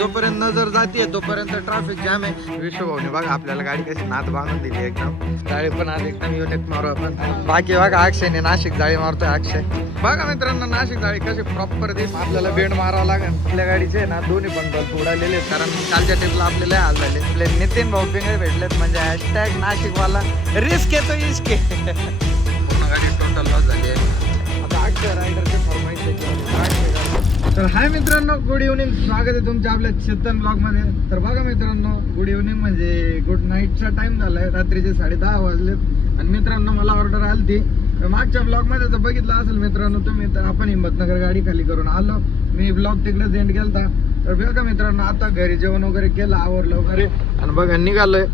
जोपर्यंत नजर जाते तोपर्यंत ट्रॅफिक जाम आहे. विश्वभाऊने बघा आपल्याला गाडी कशी नात बांधून दिली एकदम. जाळी पण आज एकदम युनिक मारू आपण. बाकी बघा अक्षयने नाशिक जाळी मारतोय अक्षय. बघा मित्रांनो नाशिक जाळी कशी प्रॉपर दे आपल्याला बेंड मारावं लागेल. आपल्या गाडीचे ना दोन्ही पण बल्ब उडालेले. कारण कालच्या ट्रिपला आपल्याला हाल झाले आपले नितीन भाऊ पिंगळे भेटलेत. म्हणजे हॅशटॅग नाशिकवाला रिस्क येतो इश्क पूर्ण गाडी टोटल लॉस झाली आहे. आता अक्षय रायडरचे फॉर्माईट तर हाय मित्रांनो गुड इव्हनिंग स्वागत आहे तुमच्या आपल्या चेतन ब्लॉगमध्ये तर बघा मित्रांनो गुड इव्हनिंग म्हणजे गुड नाईटचा टाइम झालाय. रात्रीचे साडे दहा वाजलेत. आणि मित्रांनो मला ऑर्डर आली ती तर मागच्या ब्लॉगमध्ये तर बघितलं असेल मित्रांनो तुम्ही तर आपण हिंमतनगर गाडी खाली करून आलो. मी ब्लॉग तिकडेच एंड केलता. तर बघा मित्रांनो आता घरी जेवण वगैरे केलं आवरलं वगैरे. आणि बघा निघालोय.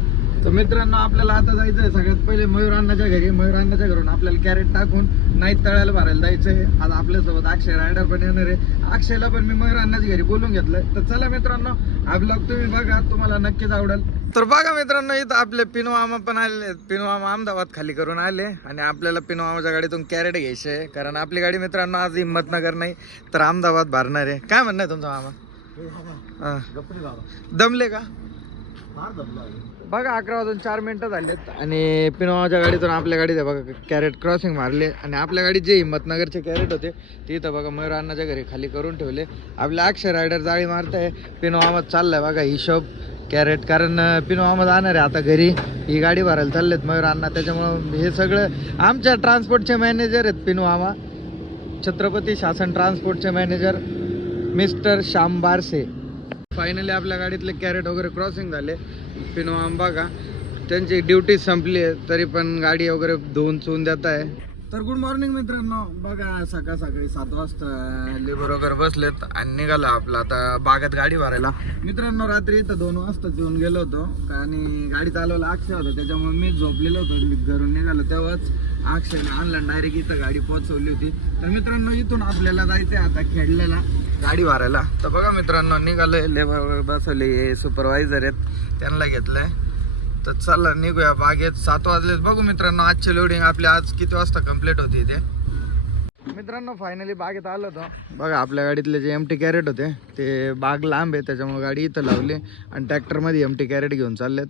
तर मित्रांनो आपल्याला आता जायचं आहे सगळ्यात पहिले मयूर अण्णाच्या घरी. मयूर अण्णाच्या घरून आपल्याला कॅरेट टाकून नाईट तळ्याला भरायला जायचं आहे. आता आपल्यासोबत अक्षय रायडर पण येणार आहे. अक्षयला पण मी मयूर अण्णाच्या घरी बोलून घेतलंय. तर चला मित्रांनो हा ब्लॉग तुम्ही बघा. तुम्हाला नक्कीच आवडेल. तर बघा मित्रांनो इथं आपले पिनो मामा पण आलेले आहेत. पिनो मामा अहमदाबाद खाली करून आले आणि आपल्याला पिनो मामाच्या गाडीतून कॅरेट घ्यायचे आहे. कारण आपली गाडी मित्रांनो आज हिंमतनगर नाही तर अहमदाबाद भरणार आहे. काय म्हणणं आहे तुमचा मामा? हा. दमले का? बघा अकरा वाजून चार मिनटं झालेत आणि पिनोवाच्या गाडीतून आपल्या गाडीत आहे बघा कॅरेट क्रॉसिंग मारले. आणि आपल्या गाडीत जे हिंमतनगरचे कॅरेट होते ते इथं बघा मयूर अण्णाच्या घरी खाली करून ठेवले. आपल्या अक्षय रायडर जाळी मारताय. पिनो अहमद चाललाय बघा हिशोब कॅरेट कारण अं, पिनो आणणार आहे आता घरी. ही गाडी भरायला चाललेत मयूर अण्णा. त्याच्यामुळं हे सगळं आमच्या ट्रान्सपोर्टचे मॅनेजर आहेत पिनो छत्रपती शासन ट्रान्सपोर्टचे मॅनेजर मिस्टर श्याम बारसे. फायनली आपल्या गाडीतले कॅरेट वगैरे क्रॉसिंग झाले. पिनवा आंबा का त्यांची ड्युटी संपली आहे तरी पण गाडी वगैरे धुवून चुवून देत आहे. तर गुड मॉर्निंग मित्रांनो. बघा सकाळ सकाळी सात वाजता लेबर वगैरे बसलेत आणि निघाला आपला आता बागात गाडी भरायला. मित्रांनो रात्री इथं दोन वाजता येऊन गेलो होतो. आणि गाडी चालवायला अक्षय होता. त्याच्यामुळे मी झोपलेलो होतो. मी घरून निघालो तेव्हाच अक्षयने आणलं डायरेक्ट इथं गाडी पोहोचवली होती. तर मित्रांनो इथून आपल्याला जायचंय आता खेळलेला. गाडी भरायला तर बघा मित्रांनो निघालोय. लेबर बसवले हे सुपरवायझर आहेत. त्यांना घेतलंय. तर चला निघूया. बागेत सात वाजलेत. बघू मित्रांनो आजचे लोडिंग आपली आज किती वाजता कंप्लीट होती ते. मित्रांनो फायनली बागेत आलो होतो. बघा आपल्या गाडीतले जे एम टी कॅरेट होते ते बाग लांब आहे त्याच्यामुळे गाडी इथं लावली. आणि ट्रॅक्टरमध्ये एम टी कॅरेट घेऊन चाललेत.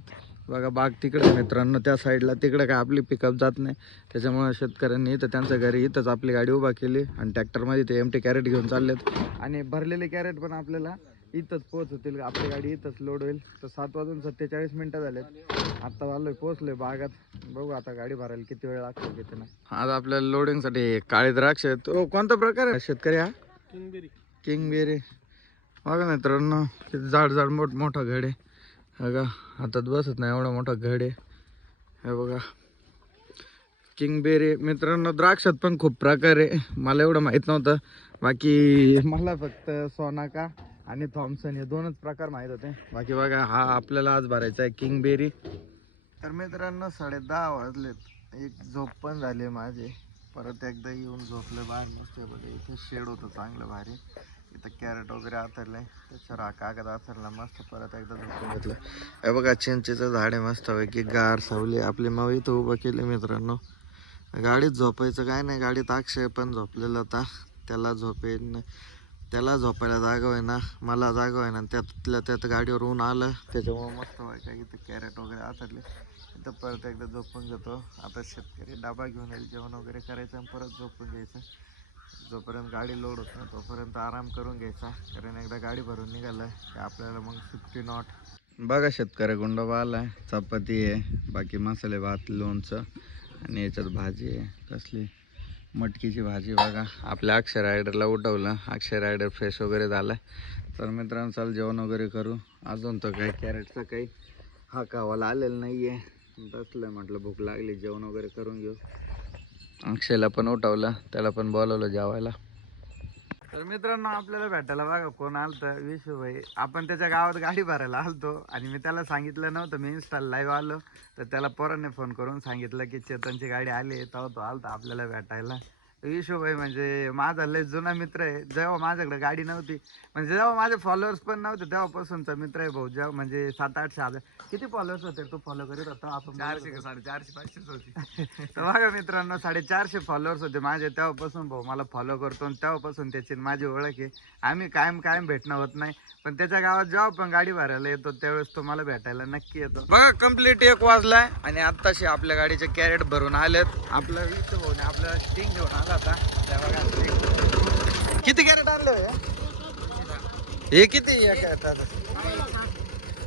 बघा बाग तिकडे मित्रांनो. त्या साईडला तिकडे काय आपली पिकअप जात नाही. त्याच्यामुळे शेतकऱ्यांनी इथं त्यांच्या घरी इथंच आपली गाडी उभा केली आणि ट्रॅक्टरमध्ये ते एम टी कॅरेट घेऊन चाललेत. आणि भरलेले कॅरेट पण आपल्याला इथंच पोहोचतील. आपली गाडी इथंच लोड होईल. तर सात वाजून सत्तेचाळीस मिनटं झालेत. आता आलोय पोहोचलोय बागात. बघू आता गाडी भरायला किती वेळ लागतो किती नाही. आज आपल्याला लोडिंगसाठी काळे द्राक्ष आहेत. तो कोणता प्रकार आहे? शेतकरी हा? किंग बेरी बघा मित्रांनो किती जाड जाड मोठ मोठा घड. आहे बघा हातात बसत नाही एवढा मोठा घड आहे. हे बघा. किंगबेरी मित्रांनो द्राक्षात पण खूप प्रकार आहे. मला एवढं माहीत नव्हतं. बाकी मला फक्त सोनाका आणि थॉम्सन हे दोनच प्रकार माहीत होते. बाकी बघा हा आपल्याला आज भरायचा आहे किंगबेरी तर मित्रांनो साडे दहा वाजलेत. एक झोप पण झाली माझी. परत एकदा येऊन झोपलं बाहेर. मस्त बघा इथे शेड होतं चांगलं भारी. इथं कॅरेट वगैरे आथरलंय त्याच्यावर हा कागद आथरला मस्त परत एकदा झोपून घेतलं. हे बघा चिंचेचं झाड आहे मस्त पैकी गार सावली. आपली मावी इथं उभं केली मित्रांनो. गाडीत झोपायचं काय नाही. गाडीत अक्षय पण झोपलेला होता. त्याला झोपेन त्याला झोपायला जागा आहे ना मला जागा आहे ना त्यातल्या त्यात गाडीवर ऊन आलं. त्याच्यामुळं मस्त व्हायचं इथं कॅरेट वगैरे आथरले इथं परत एकदा झोपून घेतो. आता शेतकरी डबा घेऊन येईल. जेवण वगैरे करायचं आणि परत झोपून घ्यायचं. जोपर्यंत गाडी लोड होत ना तोपर्यंत आराम करून घ्यायचा. कारण एकदा गाडी भरून निघालं की आपल्याला मग फिफ्टी नॉट बघा शेतकरी गुंडोबा आहे चपाती आहे बाकी मसाले भात लोणचं आणि याच्यात भाजी आहे. कसली? मटकीची भाजी बघा. आपल्या अक्षय रायडरला उठवलं. अक्षय रायडर फ्रेश वगैरे झाला तर मित्रांनो चाल जेवण वगैरे करू. अजून तर काही कॅरेटचा काही हा कावाला आलेला नाही आहे बसलं म्हटलं भूक लागली जेवण वगैरे करून घेऊ. अक्षयला पण उठवलं त्याला पण बोलवलं जेवायला. तर मित्रांनो आपल्याला भेटायला बघा कोण आलतं? विश्वभाई आपण त्याच्या गावात गाडी भरायला आलतो आणि मी त्याला सांगितलं नव्हतं. मी इन्स्टाला लाईव्ह आलो. तर त्याला पोराने फोन करून सांगितलं की चेतनची गाडी आली तेव्हा तो आलता आपल्याला भेटायला. विशोभाई म्हणजे माझा लय जुना मित्र आहे. जेव्हा माझ्याकडे गाडी नव्हती म्हणजे जेव्हा माझे फॉलोअर्स पण नव्हते तेव्हापासूनचा मित्र आहे भाऊ. जेव्हा म्हणजे सात आठशे हजार किती फॉलोअर्स होते तू फॉलो करीत होता? आपण चारशे का साडेचारशे पाचशेच होती. तर बघा मित्रांनो साडेचारशे फॉलोअर्स होते माझे. तेव्हापासून भाऊ मला फॉलो करतो आणि तेव्हापासून त्याची माझी ओळख आहे. आम्ही कायम कायम भेटणं होत नाही. पण त्याच्या गावात जेव्हा पण गाडी भरायला येतो त्यावेळेस तो मला भेटायला नक्की येतो. बघा कंप्लीट एक वाजलाय. आणि आत्ताशी आपल्या गाडीचे कॅरेट भरून आलेत. आपला वीस भाऊने आपला स्टिंग घेऊन होता. किती कॅरेट आणले हो हे? किती?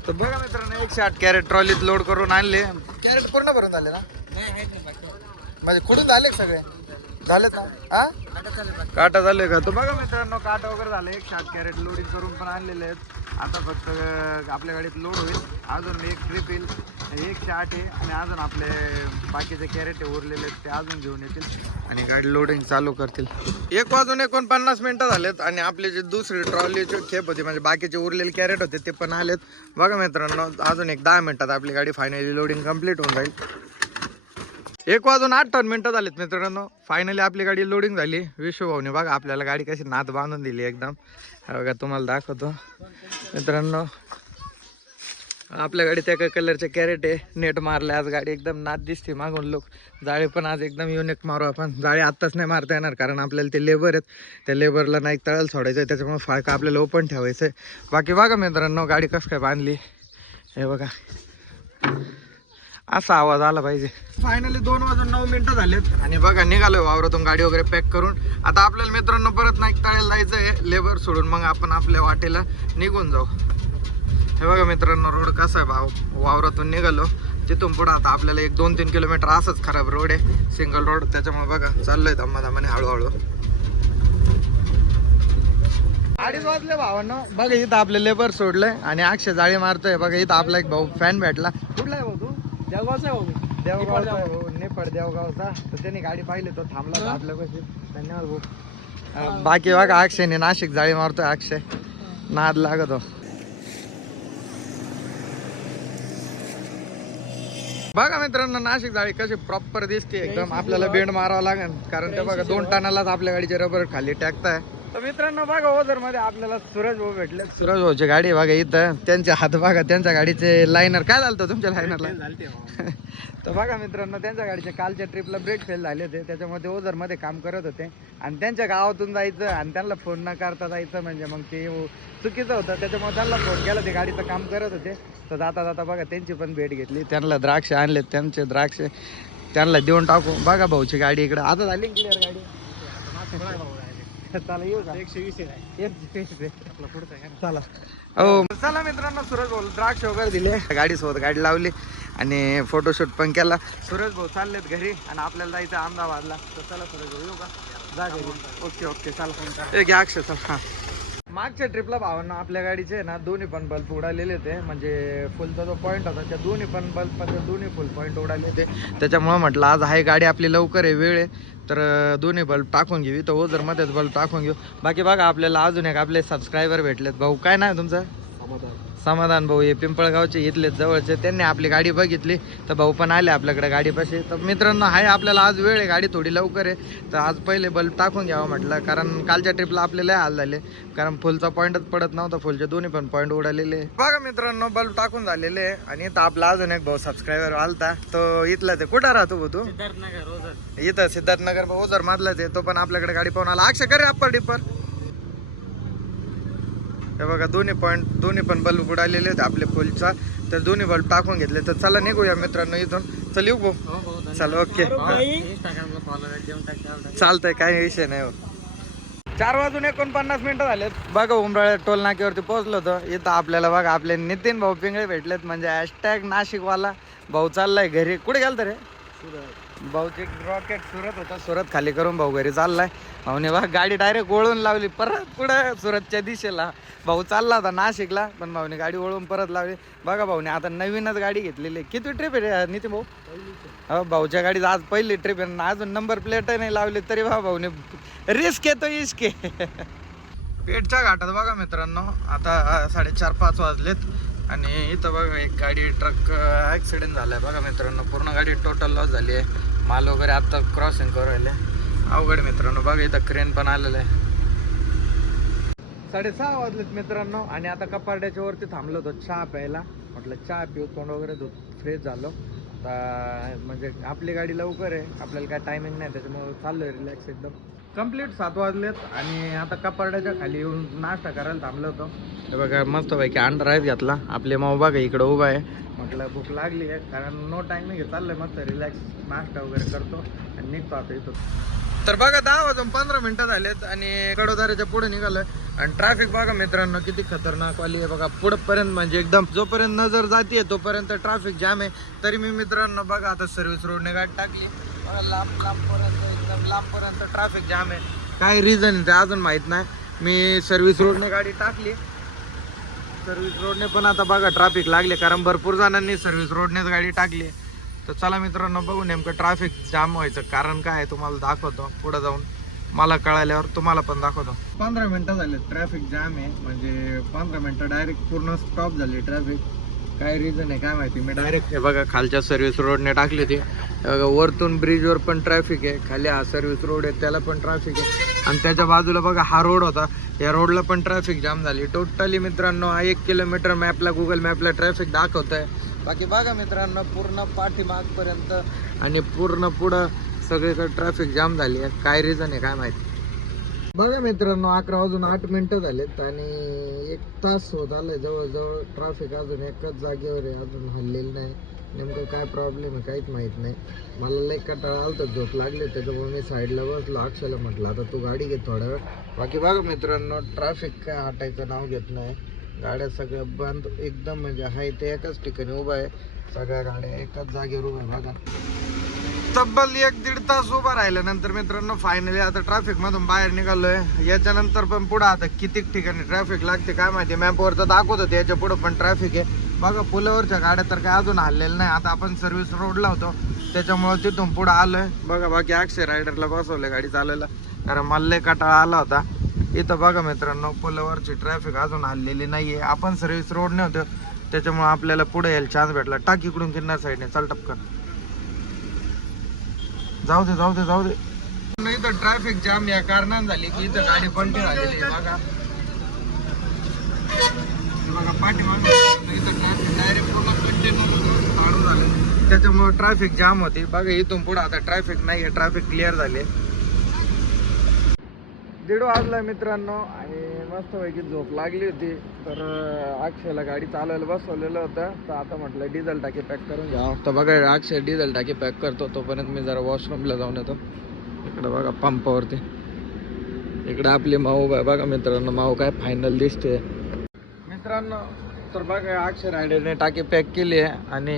तर बघा मित्रांनो एकशे आठ कॅरेट ट्रॉलीत लोड करून आणले. कॅरेट पूर्ण भरून झाले ना? म्हणजे कुठून झाले सगळे? झालेत ना? काटा झाले का? तर बघा मित्रांनो काटा वगैरे झाले. एक सात कॅरेट लोडिंग करून पण आणलेले आहेत. आता फक्त आपल्या गाडीत लोड होईल. अजून एक ट्रिप येईल. एकशे आठ आहे आणि अजून आपले बाकीचे कॅरेट उरलेले आहेत ते अजून घेऊन येतील आणि गाडी लोडिंग चालू करतील. एक वाजून एकोणपन्नास मिनिटं झालेत आणि आपले जे दुसरी ट्रॉलीचे खेप होती म्हणजे बाकीचे उरलेले कॅरेट होते ते पण आलेत. बघा मित्रांनो अजून एक दहा मिनिटात आपली गाडी फायनली लोडिंग कंप्लीट होऊन जाईल. एक वाजून आठ टन मिनटं झालेत मित्रांनो. फायनली आपली गाडी लोडिंग झाली. विश्वभाऊने बघा आपल्याला गाडी कशी नात बांधून दिली एकदम. बघा तुम्हाला दाखवतो. मित्रांनो आपल्या गाडीत एका कलरचे कॅरेट आहे. नेट मारले आज गाडी. एकदम नात दिसते मागून लोक जाळे पण आज एकदम युनिक मारू आपण. जाळे आत्ताच नाही मारता येणार कारण आपल्याला ते लेबर आहेत. त्या लेबरला नाही तळायला सोडायचं आहे. त्याच्यामुळे फाळका आपल्याला ओपन ठेवायचं आहे. बाकी बघा मित्रांनो गाडी कसं काय बांधली. हे बघा. असा आवाज आला पाहिजे. फायनली दोन वाजून नऊ मिनिटं झालेत. आणि बघा निघालोय वावरातून गाडी वगैरे पॅक करून. आता आपल्याला मित्रांनो परत नाईक तळायला जायचं आहे लेबर सोडून मग आपण आपल्या वाटेला निघून जाऊ. हे बघा मित्रांनो रोड कसा आहे भाव वावरातून निघालो. तिथून पुढं आता आपल्याला एक दोन तीन किलोमीटर असंच खराब रोड आहे. सिंगल रोड त्याच्यामुळे बघा चाललोय दम्मा दमाने हळूहळू. अडीच वाजले भावांनो. बघा इथं आपले लेबर सोडलंय आणि अक्षय जाळी मारतोय. बघा इथं आपला एक भाऊ फॅन भेटला. कुठला आहे भाऊ तू? देवगावचा आहे देवगावचा भाऊ. नेपाळ देवगावचा. तर त्यांनी गाडी पाहिली तो थांबला आपल्या कशी धन्यवाद भाऊ. बाकी बघा अक्षयने नाशिक जाळी मारतोय अक्षय. नाद लागतो. बघा मित्रांनो नाशिक जाळी कशी प्रॉपर दिसते. एकदम आपल्याला बेंड मारावं लागेल. कारण ते बघा दोन टनालाच आपल्या गाडीचे रबर खाली टाकताय. तर मित्रांनो बघा ओझरमध्ये आपल्याला सूरज भाऊ भेटले. सूरज भाऊची गाडी बघा इथं. त्यांचे हात बघा त्यांच्या गाडीचे लायनर काय झालं होतं तुमच्या लायनरला तर बघा मित्रांनो त्यांच्या गाडीच्या कालच्या ट्रिपला ब्रेक फेल झाले होते. त्याच्यामुळे ते ओझरमध्ये काम करत होते. आणि त्यांच्या गावातून जायचं आणि त्यांना फोन न करता जायचं म्हणजे मग ते चुकीचं होतं. त्याच्यामुळे त्यांना फोन केला ते गाडीचं काम करत होते. तर जाता जाता बघा त्यांची पण भेट घेतली. त्यांना द्राक्ष आणले त्यांचे द्राक्ष त्यांना देऊन टाकू. बघा भाऊची गाडी इकडे. आता झाली क्लिअर गाडी? चला येऊ का? एकशे वीस आहे. एकशे वीस आहे. आपला पुढचा आहे चला. हो. चला मित्रांनो सूरज भाऊ द्राक्ष वगैरे दिले. गाडी सोबत गाडी लावली आणि फोटोशूट पण केला. सूरज भाऊ चाललेत घरी आणि आपल्याला जायचं अहमदाबादला. तर चला सूरज भाऊ येऊ का? जा घरी. ओके ओके चला. घ्या अक्षय चला. मागच्या ट्रिपला भावांना आपल्या गाडीचे ना दोन्ही पण बल्ब उडालेले होते. म्हणजे फुलचा जो पॉईंट होता त्या दोन्ही पण बल्ब दोन्ही फुल पॉईंट उडाले होते. त्याच्यामुळे म्हटलं आज हाय गाडी आपली लवकर आहे वेळ आहे. तर दोन्ही बल्ब टाकून घेऊ. तर ओझरमध्येच बल्ब टाकून घेऊ. बाकी बघा आपल्याला अजून एक आपले सबस्क्रायबर भेटलेत. भाऊ काय नाही तुमचं? समाधान भाऊ हे पिंपळगावचे इथले जवळचे त्यांनी आपली गाडी बघितली. तर भाऊ पण आले आपल्याकडे गाडीपाशी तर मित्रांनो हाय आपल्याला आज वेळ आहे गाडी थोडी लवकर आहे. तर आज पहिले बल्ब टाकून घ्यावं म्हटलं कारण कालच्या ट्रिपला आपल्याला हाल झाले. कारण फुलचा पॉईंटच पडत नव्हता फुलचे दोन्ही पण पॉईंट उडालेले. बघा मित्रांनो बल्ब टाकून झालेले आहे. आणि इथं आपला अजून एक भाऊ सबस्क्रायबर आलता. तो इथला ते कुठं राहतो भाऊ तू? सिद्धार्थनगर इथं सिद्धार्थनगर ओझर मधलाच आहे. तो पण आपल्याकडे गाडी पाहून आला. अक्षय करे अप्पर डिपर हे बघा दोन्ही पॉईंट दोन्ही पण बल्ब उडालेले आहेत आपले फुलचा तर दोन्ही बल्ब टाकून घेतले. तर चला निघूया मित्रांनो इथून. चल येऊ भाऊ. हो चल ओके. चालतंय काही विषय नाही हो. चार वाजून एकोणपन्नास मिनिटं झालेत. बघा उमराळे टोल नाक्यावरती पोहोचलो होतो. इथं आपल्याला बघा आपले नितीन भाऊ पिंगळे भेटलेत. म्हणजे हॅशटॅग नाशिकवाला. भाऊ चाललाय घरी. कुठे गेलता रे? भाऊचे रॉकेट सुरत होता. सुरत खाली करून भाऊ घरी चाललाय. भाऊने बघा गाडी डायरेक्ट ओळून लावली परत पुढे सुरतच्या दिशेला. भाऊ चालला होता नाशिकला पण भाऊने गाडी ओळून परत लावली. बघा भाऊने आता नवीनच गाडी घेतलेली आहे. किती ट्रिप आहे नितीन भाऊ? हो भाऊच्या गाडीत आज पहिली ट्रिप आहे. अजून नंबर प्लेट नाही लावली तरी बा भाऊने. रिस्क येतो इस्के पेटच्या घाटात बघा मित्रांनो आता साडेचार पाच वाजलेत. आणि इथं बघा एक गाडी ट्रक ॲक्सिडेंट झालाय बघा मित्रांनो. पूर्ण गाडी टोटल लॉस झाली आहे. माल वगैरे आत्ता क्रॉसिंग करू राहिले. अवघड मित्रांनो. बघा इथं क्रेन पण आलेलं आहे. साडेसहा वाजलेत मित्रांनो. आणि आता कपारड्याच्या वरती थांबलो होतो चहा प्यायला. म्हटलं चहा पिऊ तोंड वगैरे धुत फ्रेश झालो. आता म्हणजे आपली गाडी लवकर आहे. आपल्याला काय टायमिंग नाही त्याच्यामुळे चाललोय रिलॅक्स एकदम. कंप्लीट सात वाजलेत आणि आता कपारड्याच्या खाली येऊन नाश्ता करायला थांबलो होतो. हे बघा मस्त पैकी अंडर राईस घेतला. आपले माऊ बघा इकडं उभा आहे. म्हटलं भूक लागली आहे कारण नो टायमिंग आहे चाललंय मस्त रिलॅक्स नाश्ता वगैरे करतो आणि निघतो आता इथं तर बघा दहा वाजून पंधरा मिनिटं झालेत आणि कडोदाऱ्याच्या पुढे निघालोय. आणि ट्रॅफिक बघा मित्रांनो किती खतरनाक वाली आहे बघा. पुढे पर्यंत म्हणजे एकदम जोपर्यंत नजर जाते तोपर्यंत ट्रॅफिक जाम आहे. तरी मी मित्रांनो बघा आता सर्व्हिस रोडने गाडी टाकली. बघा लांब लांबपर्यंत एकदम लांबपर्यंत ट्रॅफिक जाम आहे. काय रिझन आहे ते अजून माहीत नाही. मी सर्व्हिस रोडने गाडी टाकली. सर्व्हिस रोडने पण आता बघा ट्रॅफिक लागले. कारण भरपूर जणांनी सर्व्हिस रोडनेच गाडी टाकली. तर चला मित्रांनो बघू नेमकं ट्रॅफिक जाम व्हायचं. कारण काय आहे तुम्हाला दाखवतो पुढे जाऊन. मला कळाल्यावर तुम्हाला पण दाखवतो. पंधरा मिनिटं झाले. ट्रॅफिक जाम आहे. म्हणजे पंधरा मिनिटं डायरेक्ट पूर्ण स्टॉप झाली ट्रॅफिक काय रिझन आहे काय माहिती? मी डायरेक्ट हे बघा खालच्या सर्व्हिस रोडने टाकली ती. बघा वरतून ब्रिजवर पण ट्रॅफिक आहे. खाली हा सर्व्हिस रोड आहे त्याला पण ट्रॅफिक आहे. आणि त्याच्या बाजूला बघा हा रोड होता. या रोडला पण ट्रॅफिक जाम झाली. टोटली मित्रांनो हा एक किलोमीटर मॅपला गुगल मॅपला ट्रॅफिक दाखवत आहे बाकी बघा मित्रांनो पूर्ण पाठीमागपर्यंत आणि पूर्ण पुढं सगळीकडे ट्रॅफिक जाम झाली आहे. काय रिझन आहे काय माहिती? बघा मित्रांनो अकरा वाजून आठ मिनिटं झालेत आणि एक तास होत आलाय. जवळजवळ ट्रॅफिक अजून एकाच जागेवर आहे अजून हल्लेलं नाही. नेमकं काय प्रॉब्लेम आहे काहीच माहीत नाही. मला लई कंटाळा आलता झोप लागली. त्याच्यामुळे मी साईडला बसलो. अक्षयला म्हटलं आता तू गाडी घे थोडा वेळ. बाकी बघा मित्रांनो ट्रॅफिक काय हटायचं नाव घेत नाही. गाड्या सगळ्या बंद. एकदम म्हणजे हाय ते एकाच ठिकाणी उभा आहे. सगळ्या गाड्या एकाच जागेवर उभ्या बघा. तब्बल एक दीड तास उभा राहिल्यानंतर मित्रांनो फायनली आता ट्रॅफिक मधून बाहेर निघालोय. याच्यानंतर पण पुढं आता कितीक ठिकाणी ट्रॅफिक लागते काय माहिती? मॅपवर तर दाखवत होते याच्या पुढं पण ट्रॅफिक आहे. बघा पुलावरच्या गाड्या तर काय अजून हल्लेलं नाही. आता आपण सर्व्हिस रोडला होतो. त्याच्यामुळं तिथून पुढं आलोय. बघा बाकी अक्षय रायडरला बसवलं गाडी चालवायला. कारण मला कटाळा आला होता. इथं बघा मित्रांनो पुलावरची ट्रॅफिक अजून हल्लेली आहे आपण सर्व्हिस रोडने होतो. त्याच्यामुळं आपल्याला पुढे यायला चान्स भेटला. टाक इकडून किन्नर साईडने चल टपकन. जाऊ दे जाऊ दे जाऊ दे. इथं ट्रॅफिक जाम या कारणानं झाली की इथं गाडी बंद झालेली आहे बघा. हे बघा पाठीमागे. इथं ट्रॅफिक डायरेक्ट पूर्ण कंटेनर काढून झालं त्याच्यामुळे ट्रॅफिक जाम होती. बघा इथून पुढे आता ट्रॅफिक नाही आहे. ट्रॅफिक क्लिअर झाले दीड वाजला मित्रांनो आणि मस्त पैकी झोप लागली होती. तर अक्षयला गाडी चालवायला बसवलेलं होतं. तर आता म्हटलं डिझेल टाकी पॅक करून घ्या तर बघा अक्षय डिझेल टाकी पॅक करतो. तोपर्यंत मी जरा वॉशरूमला जाऊन येतो. इकडे बघा पंपावरती इकडे आपली माऊ बा- बघा मित्रांनो माऊ काय फायनल दिसते मित्रांनो तर बघा अक्षय रायडरने टाकी पॅक केली आहे. आणि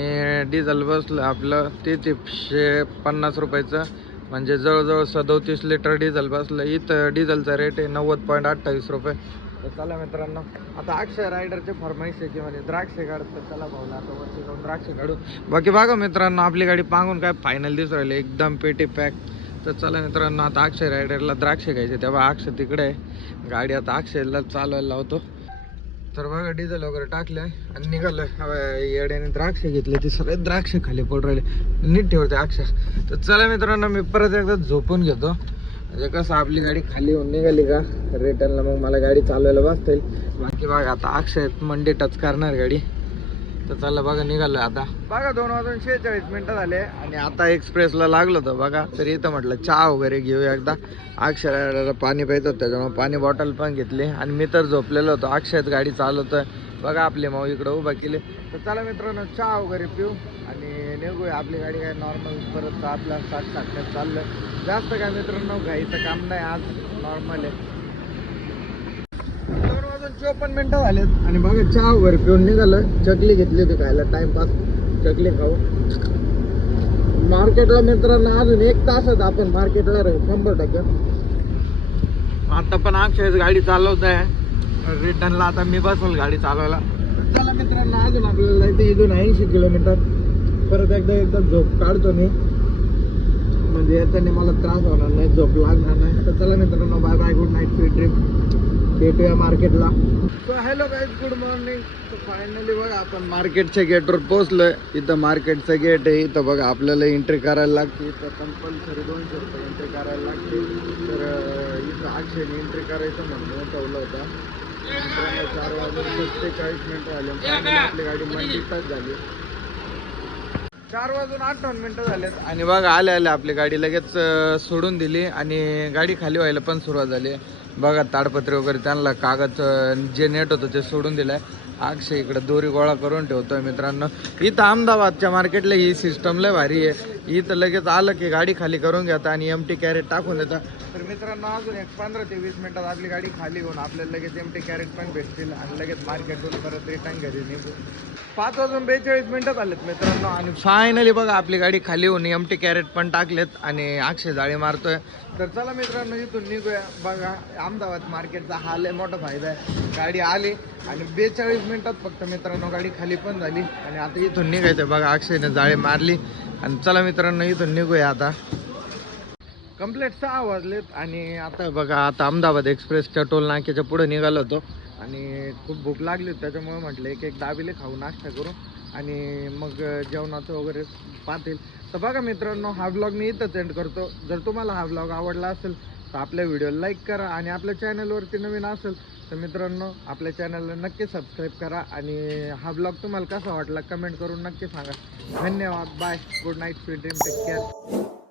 डिझेल बसलं आपलं. तेहतीसशे पन्नास रुपयाचं. म्हणजे जवळजवळ सदोतीस लिटर डिझेल बसलं. इथं डिझेलचा रेट आहे नव्वद पॉईंट अठ्ठावीस रुपये. तर चला मित्रांनो आता अक्षय रायडरचे फरमाईश आहे की म्हणजे द्राक्षे काढत. तर चला भाऊला आता वरती जाऊन द्राक्षे काढू. बाकी बघा मित्रांनो आपली गाडी पांगून काय फायनल दिसू राहिली. एकदम पेटी पॅक तर चला मित्रांनो आता अक्षय रायडरला द्राक्षे घ्यायचे. तेव्हा अक्षय तिकडे आहे. गाडी आता अक्षयला चालवायला लावतो. तर बघा डिझेल वगैरे टाकले आणि निघालं येड्याने द्राक्ष घेतले ते सगळे द्राक्ष खाली पडून राहिले. नीट ठेवते अक्षर तर चला मित्रांनो मी परत एकदा झोपून घेतो. म्हणजे कसं आपली गाडी खाली होऊन निघाली का? रिटर्नला मग मला गाडी चालवायला बसता येईल. बाकी बघा आता अक्षय मंडे टच करणार गाडी. तर चला बघा निघालो आता. बघा दोन वाजून शेहेचाळीस मिनिटं झाले आणि आता एक्सप्रेसला लागलो होतं बघा. तरी इथं म्हटलं चहा वगैरे घेऊ एकदा. अक्षराला पाणी प्यायचं होतं त्याच्यामुळे पाणी बॉटल पण घेतली. आणि मी तर झोपलेलो होतो. अक्षयत गाडी चालवतोय. बघा आपले माऊ इकडं उभा केले. तर चला मित्रांनो चहा वगैरे पिऊ आणि निघूया. आपली गाडी काय नॉर्मल परत आपल्या साठ साठ चाललं जास्त काय मित्रांनो घाईचं काम नाही. आज नॉर्मल आहे. चोपन्न मिनिटं झालेत. आणि बघा चहा वगैरे पिऊन निघालं. चकली घेतली होती खायला. टाइमपास चकली खाऊ. मार्केटला मित्रांना अजून एक तासात आपण मार्केटला राहू. शंभर टक्के. आता पण अक्षयच गाडी चालवत आहे. रिटर्नला आता मी बसल गाडी चालवायला. चला मित्रांनो अजून आपल्याला जायचं इथून ऐंशी किलोमीटर. परत एकदा एकदा झोप काढतो मी. म्हणजे याच्याने मला त्रास होणार नाही झोप लागणार नाही. तर चला मित्रांनो bye bye good night sweet dream भेटूया मार्केटला हॅलो गाईज गुड मॉर्निंग तर फायनली बघा आपण मार्केटच्या गेटवर पोहोचलोय. इथं मार्केटचं गेट आहे. इथं बघा आपल्याला एंट्री करायला लागते. इथं कंपल्सरी दोनशे रुपये एंट्री करायला लागते. तर इथं आठशे एंट्री करायचं म्हणून ठेवलं होतं. चार वाजून सत्तेचाळीस मिनिटं झाले. आपली गाडी मंडी तास झाली. चार वाजून अठ्ठावन्न मिनिटं झालेत. आणि बघा आले आले आपली गाडी लगेच सोडून दिली. आणि गाडी खाली व्हायला पण सुरुवात झाली. बघा ताडपत्री वगैरे त्यांना कागद जे नेट होतं ते सोडून दिलंय. अक्षय इकडे दोरी गोळा करून ठेवतोय मित्रांनो. इथं अहमदाबादच्या मार्केटला ही सिस्टम लय भारी आहे. इथं लगेच आलं की गाडी खाली करून घेतात आणि एम टी कॅरेट टाकून येतं तर मित्रांनो अजून एक पंधरा ते वीस मिनिटात आपली गाडी खाली होऊन आपल्याला लगेच एम टी कॅरेट पण भेटतील आणि लगेच मार्केटवरून परत रिटर्न घरी निघू. पाच वाजून बेचाळीस मिनिटात आलेत मित्रांनो. आणि फायनली बघा आपली गाडी खाली होऊन एम टी कॅरेट पण टाकलेत आणि अक्षय जाळी मारतोय. तर चला मित्रांनो इथून निघूया. बघा अहमदाबाद मार्केटचा हा लय मोठा फायदा आहे. गाडी आली आणि बेचाळीस मिनिटात फक्त मित्रांनो गाडी खाली पण झाली. आणि आता इथून निघायचं. बघा अक्षयने जाळी मारली. आणि चला मित्रांनो इथून निघूया आता. कम्प्लेट सहा वाजलेत आणि आता बघा आता अहमदाबाद एक्सप्रेसच्या टोल नाक्याच्या पुढे निघालो होतो. आणि खूप भूक लागली. त्याच्यामुळे म्हटलं एक एक दाबिले खाऊ नाश्ता करू. आणि मग जेवणाचं वगैरे पाहतील. तर बघा मित्रांनो हा ब्लॉग मी इथंच एंड करतो. जर तुम्हाला हा ब्लॉग आवडला असेल तर आपल्या व्हिडिओला लाईक करा आणि आपल्या चॅनलवरती नवीन असेल तर मित्रांनो आपल्या चॅनलला नक्की सबस्क्राईब करा आणि हा ब्लॉग तुम्हाला कसा वाटला कमेंट करून नक्की सांगा. धन्यवाद. Bye good night sweet dream take care